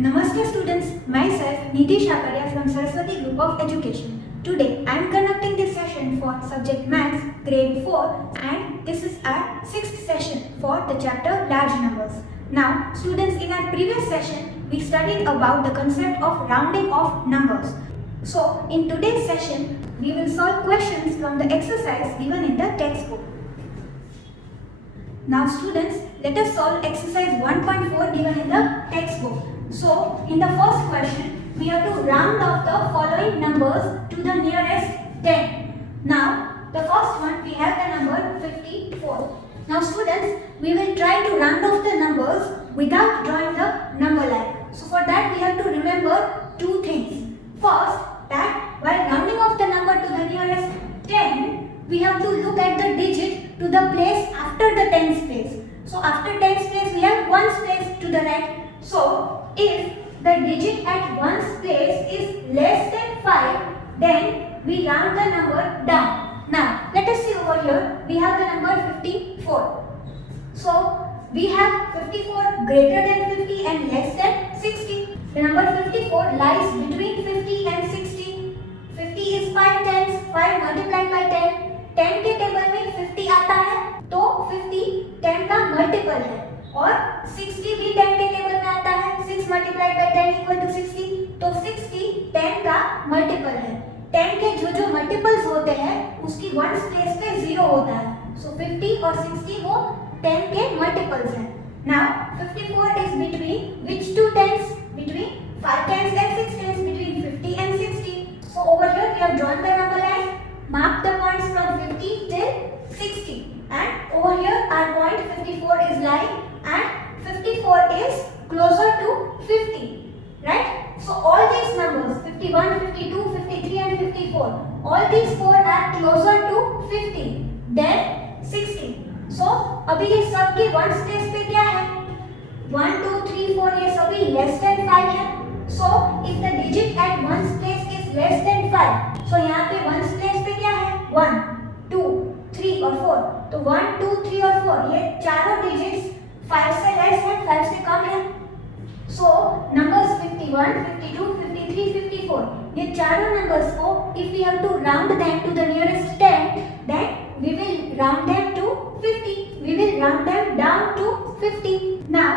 Namaste students, myself Nitish Aparya from Saraswati Group of Education. Today I am conducting this session for subject Maths grade 4 and this is our 6th session for the chapter large numbers. Now students, in our previous session we studied about the concept of rounding of numbers. So in today's session we will solve questions from the exercise given in the textbook. Now students, let us solve exercise 1.4 given in the textbook. So, in the first question, we have to round off the following numbers to the nearest 10. Now, the first one, we have the number 54. Now students, we will try to round off the numbers without drawing the number line. So, for that we have to remember two things. First, that while rounding off the number to the nearest 10, we have to look at the digit to the place after the tens place. So, after tens place, we have ones place to the right. So, if the digit at ones place is less than 5, then we round the number down. Now, let us see over here, we have the number 54. So, we have 54 greater than 50 and less than 60. The number 54 lies between 50 and 60. 50 is 5 tens, 5 multiplied by 10. 10 के table में 50 आता है, तो 50 10 का multiple है. और 60 भी 10 के टेबल में आता है. 6 मल्टीप्लाइड बाय 10 इक्वल टू 60. तो 60 10 का मल्टीपल है. 10 के जो मल्टीपल्स होते हैं उसकी वंस प्लेस पे 0 होता है. सो 50 और 60 वो 10 के मल्टीपल्स हैं. Now 54 is between which two tens? Between 5 tens and 6 tens, between 50 and 60. So over here we have drawn the number line. Mark the points from 50 till 60. And over here our point 54 is lying and 54 is closer to 50, right? So all these numbers 51, 52, 53 and 54, all these four are closer to 50 than 60. So अभी ये सब के ones place पे क्या है? 1, 2, 3, 4 ये सभी less than 5 है. So if the digit at ones place is less than 5, so यहाँ पे ones place पे क्या है? 1, 2, 3 और 4. तो 1, 2, 3 और 4 ये चारों digits 5 से लेस है, 5 से कम है. So numbers 51, 52, 53, 54 ये चारों numbers को if we have to round them to the nearest 10, then we will round them to 50. We will round them down to 50. Now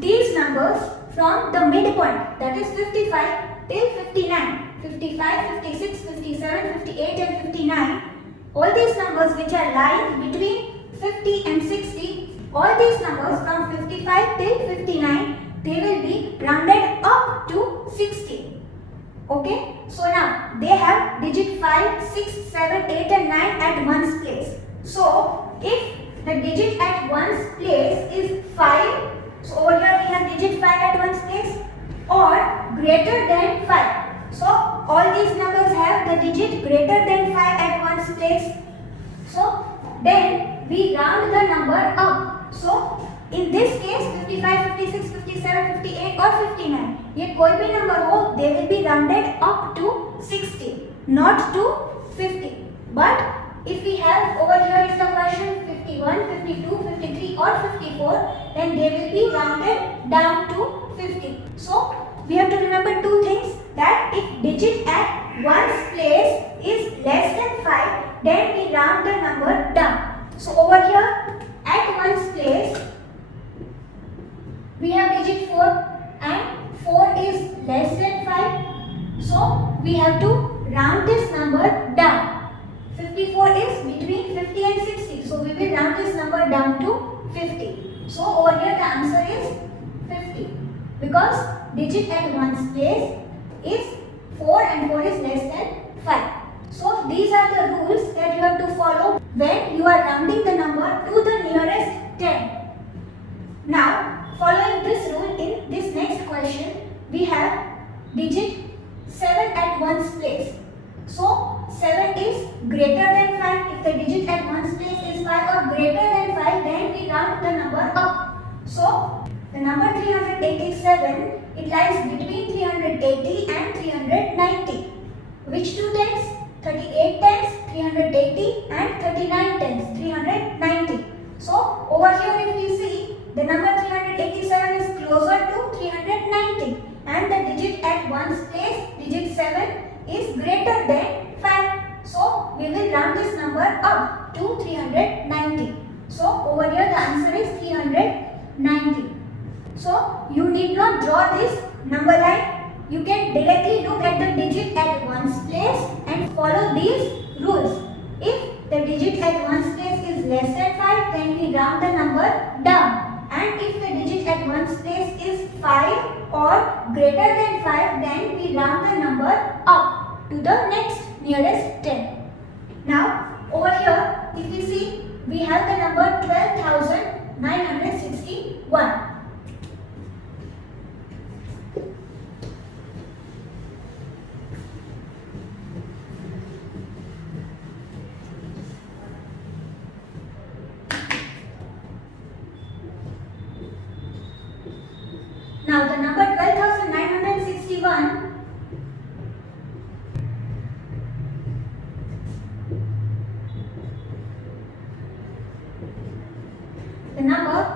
these numbers from the midpoint, that is 55 till 59, 55, 56, 57, 58 and 59, all these numbers which are lying between 50 and 60, all these numbers from 55 till 59, they will be rounded up to 60. Okay? So now they have digit 5, 6, 7, 8 and 9 at ones place. So if the digit at ones place is 5, so over here we have digit 5 at ones place or greater than 5. So all these numbers have the digit greater than 5 at ones place. So then we round the number up. So in this case 55, 56, 57, 58 or 59, ये कोई भी number हो, they will be rounded up to 60, not to 50. But if we have over here is the question 51, 52, 53 or 54, then they will be rounded down to 50. So we have to remember two things, that if digit at ones place is less than 5, then we round the number down. So over here at ones place we have digit 4 and 4 is less than 5. So we have to round this number down. 54 is between 50 and 60. So we will round this number down to 50. So over here the answer is 50. Because digit at ones place is 4 and 4 is less than 5. So these are the rules that you have to follow when you are rounding the number to the nearest 10. Now following this rule, in this next question we have digit 7 at ones place. So 7 is greater than 5. If the digit at ones place is 5 or greater than 5, then we round the number up. So the number 387, it lies between 380 and 390. Which two tens? 38 tens, 380 and 39 tens, 390. So over here if we see, the number 387 is closer to 390 and the digit at ones place, digit 7, is greater than 5. So we will round this number up to 390. So over here the answer is 390. So you need not draw this number line. You can directly look at the digit at ones place and follow these rules. If the digit at ones place is less than 5, then we round the number down. And if the digit at ones place is 5 or greater than 5, then we round the number up to the next nearest 10. Now over here, if you see, we have the number 12,961. Now the number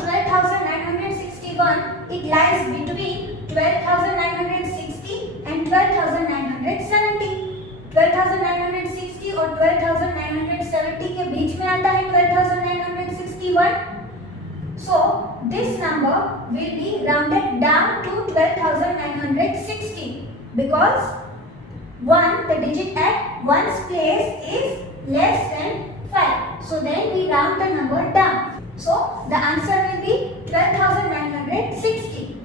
12,961 it lies between 12,960 and 12,970. 12,960 और 12,970 के बीच में आता है 12,961. So this number will be rounded down to 12,960 because the digit at ones place is less than 5. So then we round the number down. So the answer will be 12,960.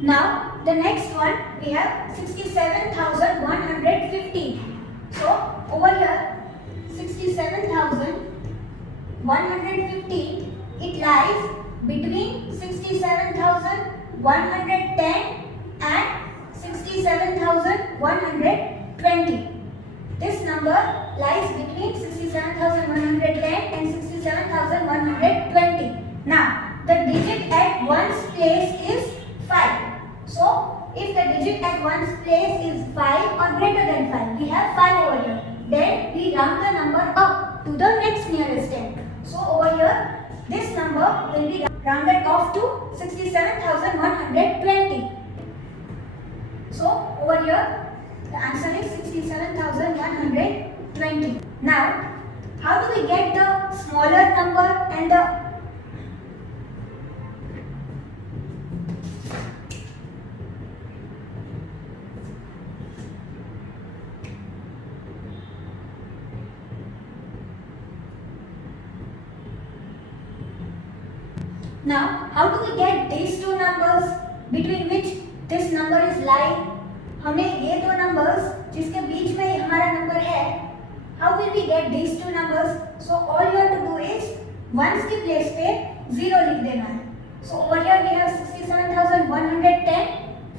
Now the next one we have 67,115. So over here 67,115 it lies between 67,110 and 67,120. This number lies between 67,110 and 67,120. Now the digit at ones place is 5. So if the digit at ones place is 5 or greater than 5, we have 5 over here. Then we round the number up to the next nearest 10. So over here, this number will be rounded off to 67,120. So over here, the answer is 67,120. Now, how do we get the smaller number and the Now, how do we get these two numbers between which this number is lying? हमें ये दो numbers जिसके बीच में हमारा number है, how will we get these two numbers? So all you have to do is ones के place पे 0 लिख देना है. So over here we have 67,110.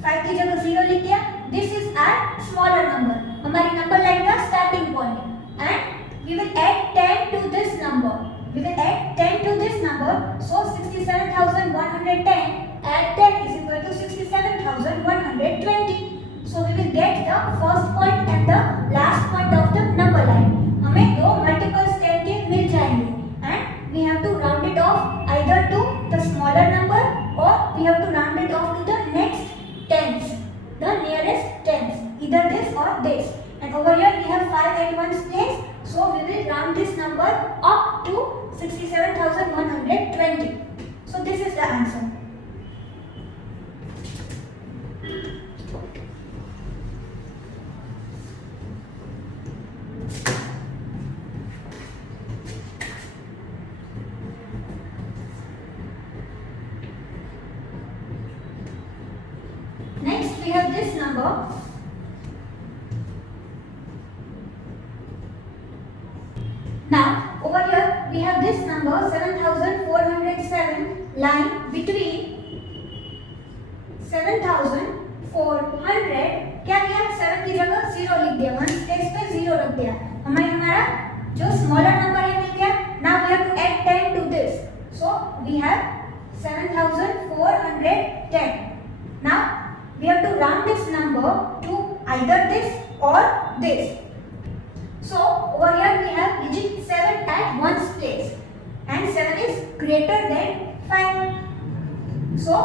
5 की जगह 0 लिख दिया. This is our smaller number. हमारी number line का starting point. And we will add 10 to this number. We will add 10 to this number. So 67,110 add 10 is equal to 67,120. So we will get the first point and the last point of the number line. हमें दो multiples 10 के मिल जाएंगे. And we have to round it off either to the smaller number or we have to round it off to the next tens, the nearest tens, either this or this. And over here we have 5 at ones place. So we will round this number up to 67,120. So this is the answer. Next we have this number. Now over here we have this number 7,407 lying between 7,400. क्या किया? 7 की जगह 0 लिख दिया. 1 place पे 0 रख दिया. हमारा जो स्मॉलर नंबर है मिल गया. Now we have to add 10 to this. So we have 7,410. Now we have to round this number to either this or this. So over here we have digit 7 at ones place and 7 is greater than 5. So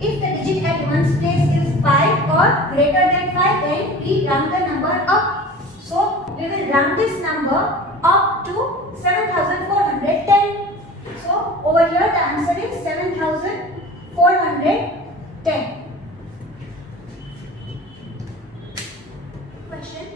if the digit at one's place is 5 or greater than 5, then we round the number up. So we will round this number up to 7410. So over here the answer is 7410. Question.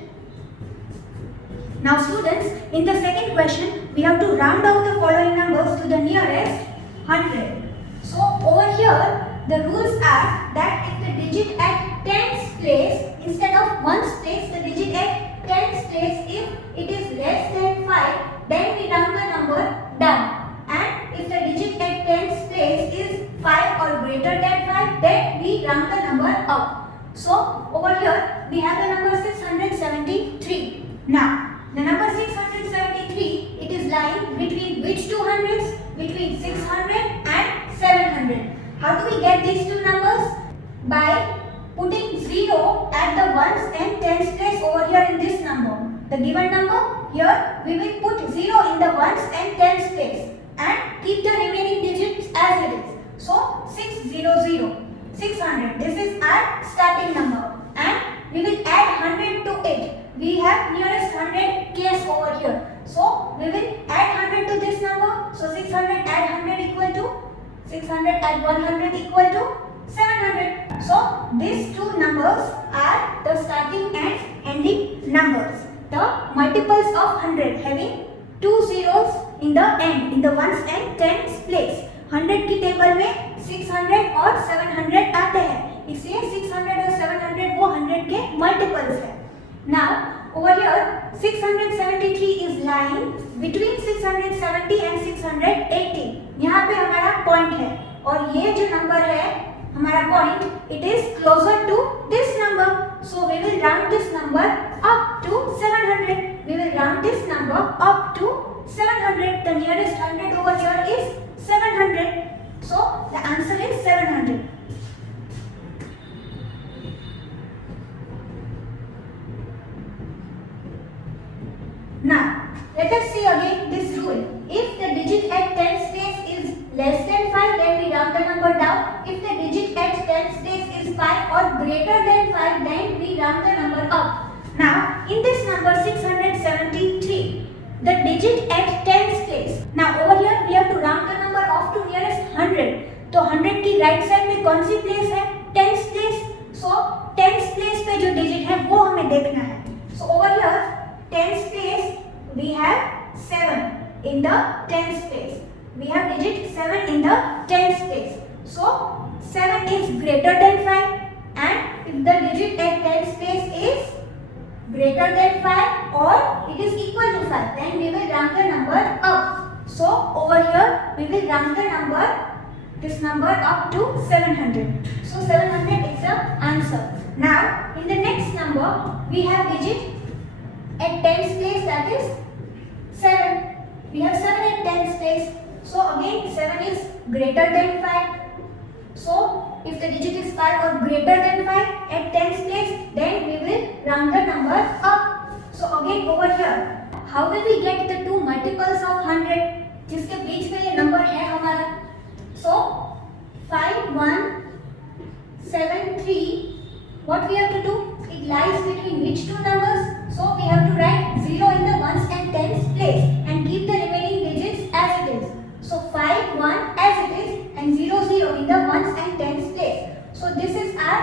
Now students, in the second question, we have to round off the following numbers to the nearest 100. So over here, the rules are that if the digit at tens place, instead of ones place, the digit at tens place, if it is less than 5, then we round the number down. And if the digit at tens place is 5 or greater than 5, then we round the number up. So over here, we have the number 673. Now, the number 673, it is lying between which two hundreds? Between 600 and 700. How do we get these two numbers? By putting 0 at the ones and tens place over here in this number. The given number, here we will put 0 in the ones and tens place and keep the remaining digits as it is. So 600, 600. This is our starting number and we will add 100 to it. We have nearest 100 case over here. So we will add 100 to this number. So 600 add 100 equal to 600 add 100 equal to 700. So these two numbers are the starting and ending numbers. The multiples of 100 having two zeros in the end, in the ones and tens place. 100 की table में 600 और 700 आते हैं, इसलिए 600 और 700 वो 100 के multiples है. Now over here 673 is lying between 670 and 680. यहाँ पे हमारा पॉइंट है और ये जो नंबर है हमारा point, it is closer to this number. So we will round this number up to 700. We will round this number up to 700. The nearest 100 over here is 700. So the answer is 700. Now let us see again this rule. If the digit at tens place is less than 5, then we round the number down. If the digit at tens place is 5 or greater than 5, then we round the number up. Now in this number 673, the digit at tens place. Now over here we have to round the number off to nearest 100. तो 100 की right side में कौन सी place है? Tens place. So tens place पे जो digit है वो हमें देखना है. So over here tens place we have 7 in the tens place. We have digit 7 in the tens place. So 7 is greater than 5 and if the digit at tens place is greater than 5 or it is equal to 5, then we will round the number up. So over here we will round the number, this number up to 700. So 700 is the answer. Now in the next number we have digit at tens place, that is 7. We have 7 at tens place. So again 7 is greater than 5. So if the digit is 5 or greater than 5 at tens place, then we will round the number up. So again over here, how will we get the two multiples of 100 जिसके बीच में ये number है हमारा? So 5173, what we have to do? It lies between which two numbers? So we have to write 0 in the ones and tens place and keep the remaining digits as it is. So 5 1 as it is and 0 0 in the ones and tens place. So this is our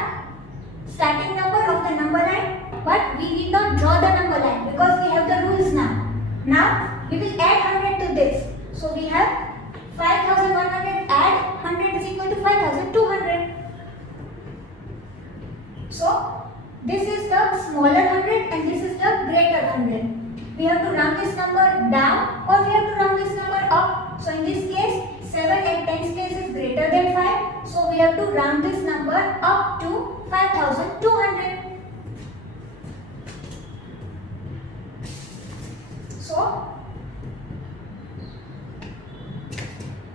starting number of the number line, but we need not draw the number line because we have the rules now. Now we will add 100 to this. So we have 5100 add 100 is equal to 5200. So this is the smaller 100 and this is the greater 100. We have to round this number down or we have to round this number up. So in this case 7 at tens place is greater than 5. So we have to round this number up to 5200. So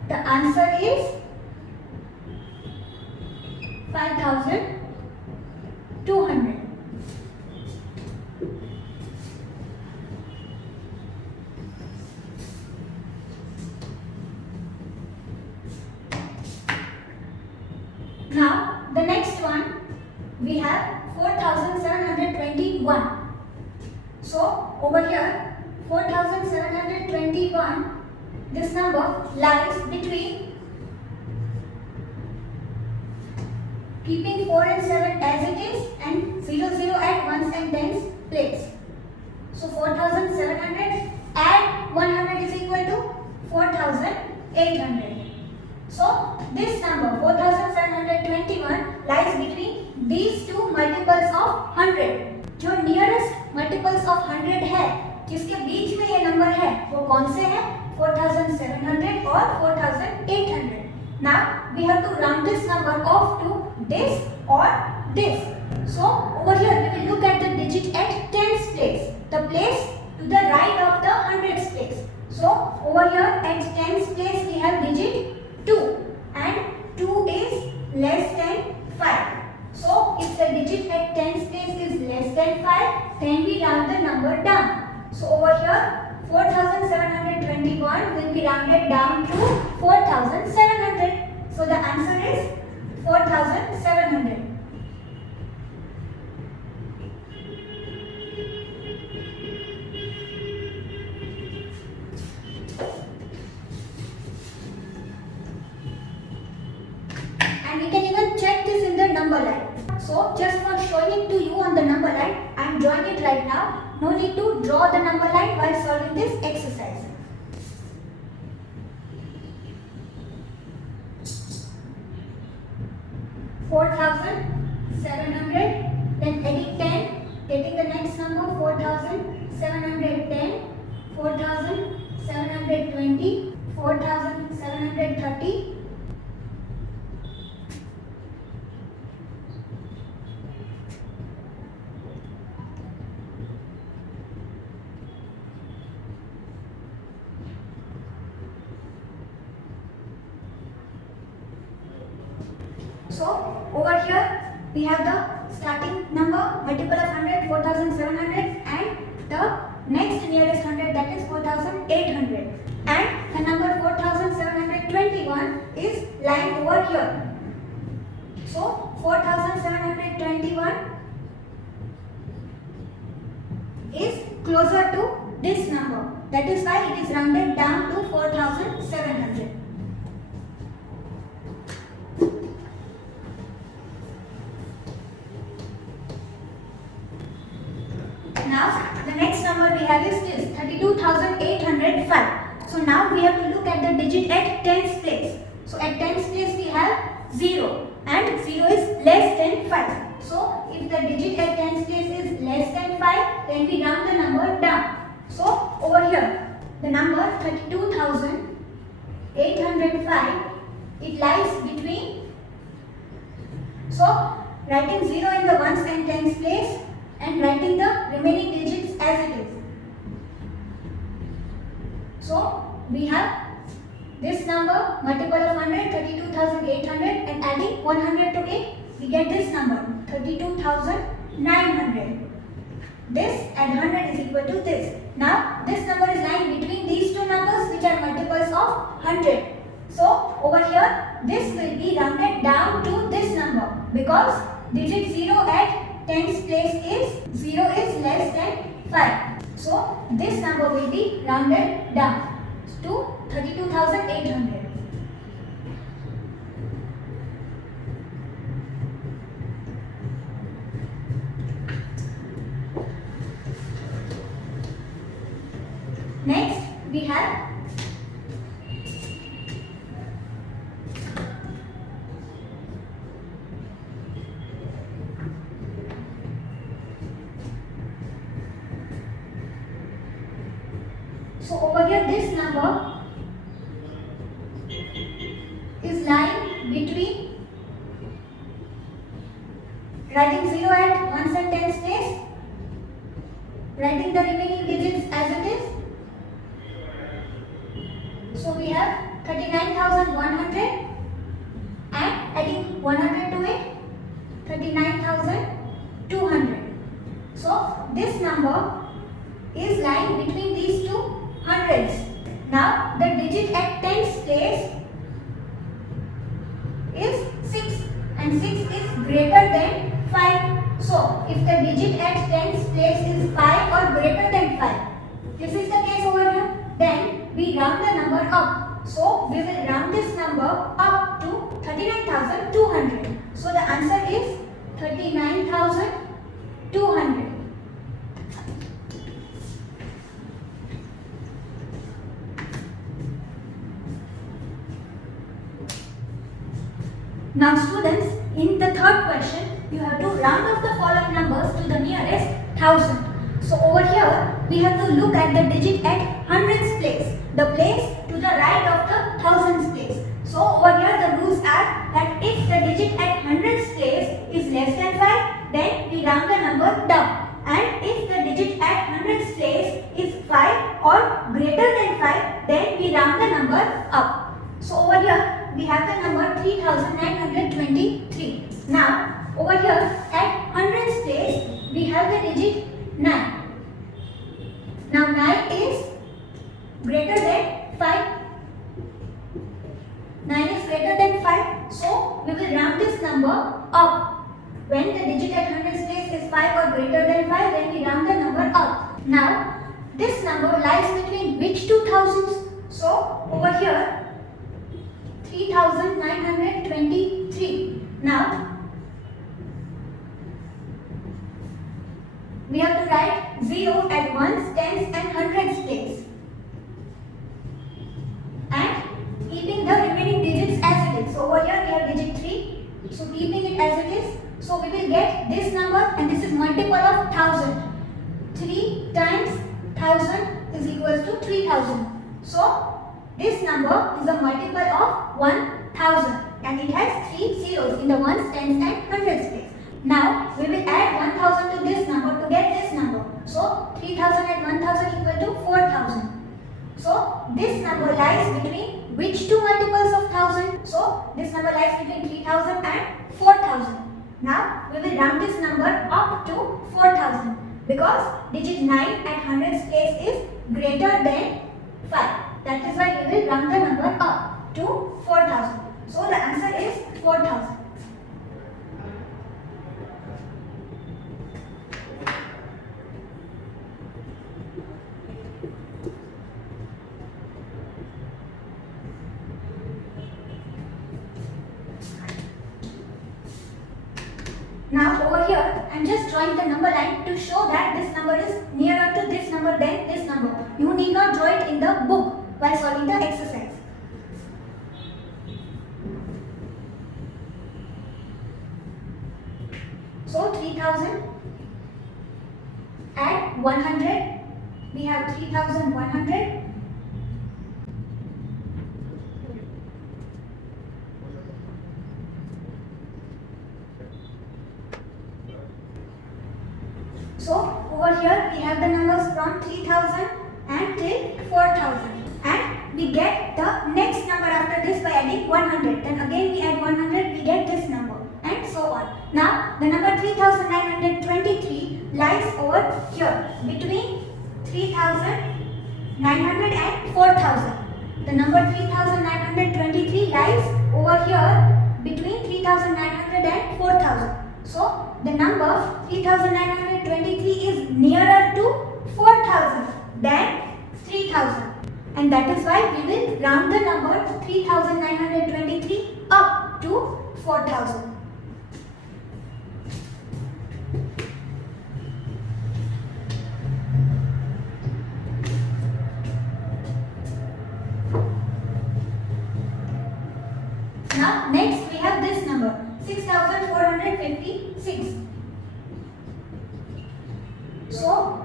the answer is 5200. this number lies between keeping 4 and 7 as it is and 0, 0 at ones and tens place. So 4700 add 100 is equal to 4800. So this number 4721 lies between these two multiples of 100. जो nearest multiples of 100 है, जिसके बीच में ये number है, वो कौन से हैं? 4700 और 4800. Now we have to round this number off to this or this. So over here we will look at the digit at tens place, the place to the right of the hundreds place. So over here at tens place we have digit 2 and 2 is less than 5. So if the digit at tens place is less than 5, then we round the number down. So over here 4721 will be rounded down to 4700. So the answer is 4700. And we can even check this in the number line. So just for showing it to you on the number line, I am drawing it right now. No need to draw the number line while solving this exercise. $4,700, then adding 10, getting the next number 4,710, 4,720, 4,730. So over here we have the starting number multiple of 100, 4700, and the next nearest 100, that is 4800, and the number 4721 is lying over here. So 4721 is closer to this number, that is why it is rounded down to 4700. Now the next number we have is this 32,805. So now we have to look at the digit at tens place. So at tens place we have 0 and 0 is less than 5. So if the digit at tens place is less than 5, then we round the number down. So over here the number 32,805, it lies between, so writing 0 in the ones and tens place and writing the remaining digits as it is. So we have this number multiple of 100, 32,800, and adding 100 to it, we get this number 32,900. This and 100 is equal to this. Now this number is lying between these two numbers which are multiples of 100. So over here this will be rounded down to this number because digit 0 at tens place is 0 is less than 5. So this number will be rounded down to 32,800. Next we have so over here this number is lying between writing 0 at ones and tens place, writing the remaining digits as it is. So we have 39,100 and adding 100 to it, 39,200. So this number is lying between these two hundreds. Now the digit at tens place is 6 and 6 is greater than 5. So if the digit at tens place is 5 or greater than 5, this is the case over here, then we round the number up. So we will round this number up to 39,200. So the answer is 39,200. Now students, in the third question, you have to round off the following numbers to the nearest thousand. So over here, we have to look at the digit at hundreds place, the place to the right of the thousands place. So over here, the rules are that if the digit at hundreds place is less than 5, then we round the number down. And if the digit at hundreds place is 5 or greater than 5, then we round the number up. So over here, we have the number 3923. Now, over here at hundreds place, we have the digit 9. Now 9 is greater than 5. 9 is greater than 5. So we will round this number up. When the digit at hundreds place is 5 or greater than 5, then we round the number up. Now this number lies between which two thousands? So over here 3923. Now we have to write 0 at ones, tens and hundreds place, and keeping the remaining digits as it is. So over here we have digit 3, so keeping it as it is, so we will get this number, and this is multiple of 1000. 3 times 1000 is equals to 3000. So this number is a multiple of 1000 and it has 3 zeros in the ones, tens and hundreds place. Now we will add 1000 to this number to get this number. So 3000 and 1000 equal to 4000. So this number lies between which two multiples of 1000? So this number lies between 3000 and 4000. Now we will round this number up to 4000 because digit 9 at hundreds place is greater than 5. That is why we will round the number up to 4000. So the answer is 4000. Now over here, I am just drawing the number line to show that this number is nearer to this number than this number. You need not draw it in the book while solving the exercise. So 3000 at 100, we have 3100. So over here we have the numbers from 3000 and till 4000, and we get the next number after this by adding 100. Then again we add 100, we get this number, and so on. Now the number 3923 lies over here between 3900 and 4000. The number 3923 lies over here between 3900 and 4000. So the number 3923 is nearer to 4000 than 3000, and that is why we will round the number 3923 up to 4000. Now next we have this number 6456. So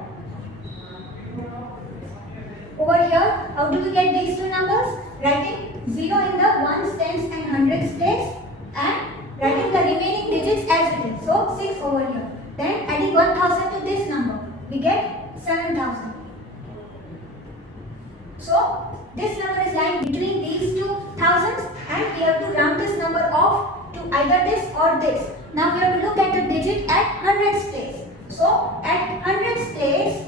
over here, how do we get these two numbers? Writing 0 in the ones, tens and hundreds place and writing the remaining digits as it is. So 6 over here. Then adding 1000 to this number, we get 7000. So this number is lying between these two thousands, and we have to round this number off to either this or this. Now we have to look at the digit at hundreds place. So at hundreds place,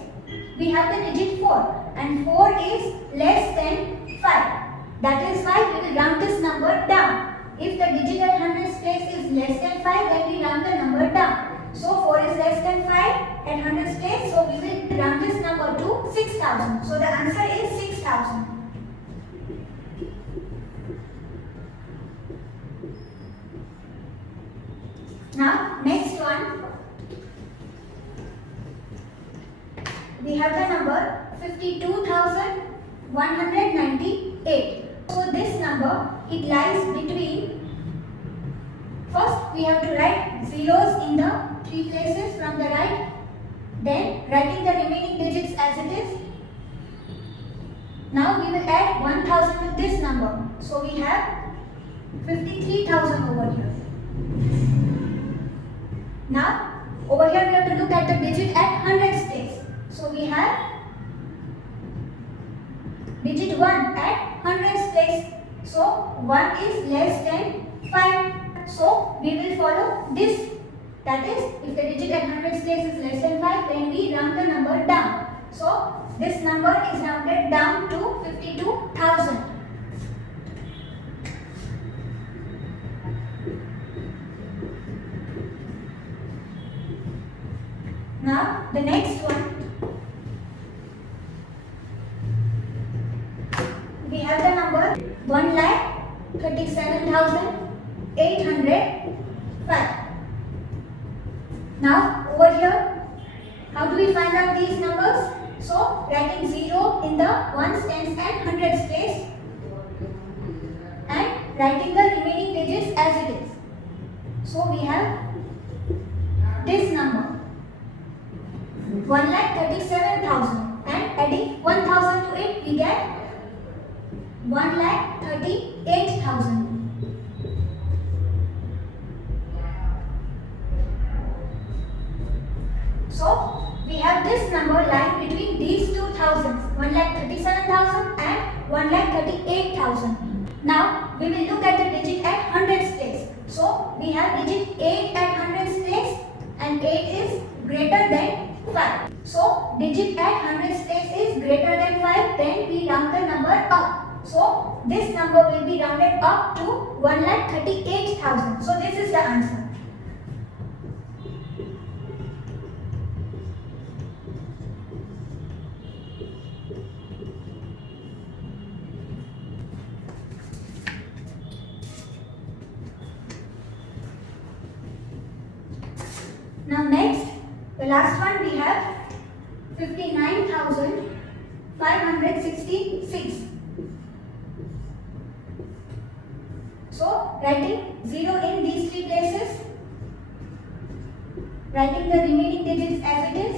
we have the digit 4, and 4 is less than 5. That is why we will round this number down. If the digit at hundreds place is less than 5, then we round the number down. So 4 is less than 5 at hundreds place, so we will round this number to 6000. So the answer is 6000. it lies between, first we have to write zeros in the 3 places from the right, then writing the remaining digits as it is. Now we will add 1000 to this number. So we have 53,000 over here. Now over here we have to look at the digit at hundreds place. So we have digit 1 at hundreds place. So 1 is less than 5. So we will follow this. That is, if the digit at hundreds place is less than 5, then we round the number down. So this number is rounded down to 52,000. Now the next one, we have the number 1,37,805. Now over here, how do we find out these numbers? So writing 0 in the ones, tens and hundreds place and writing the remaining digits as it is. So we have this number 1,37,000 and adding 1,000 to it we get 1,38,000. So we have this number lying between these two thousands, 1,37,000 and 1,38,000. Now we will look at the digit at hundreds place. So we have digit 8 at hundreds place and 8 is greater than 5. So digit at hundreds place is greater than 5, then we round the number up. So this number will be rounded up to 1,38,000. So this is the answer. Now next, the last one we have 59,566. So writing 0 in these 3 places, writing the remaining digits as it is.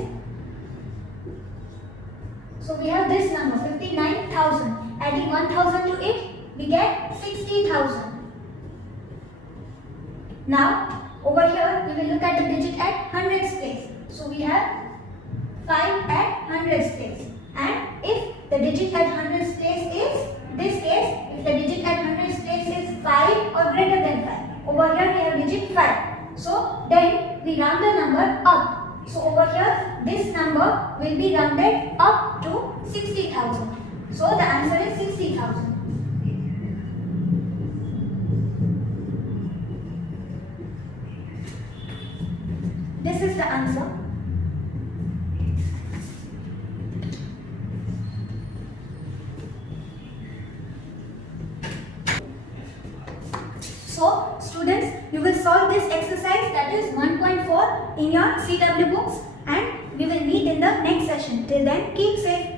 So we have this number 59,000. Adding 1,000 to it, we get 60,000. Now over here we will look at the digit at hundreds place. So we have 5 at hundreds place. And if the digit at hundreds place is, this case, if the digit at hundreds place is 5 or greater than 5. Over here we have digit 5. So then we round the number up. So over here this number will be rounded up to 60,000. So the answer is 60,000. This is the answer. So students, you will solve this exercise, that is 1.4 in your CW books, and we will meet in the next session. Till then, keep safe.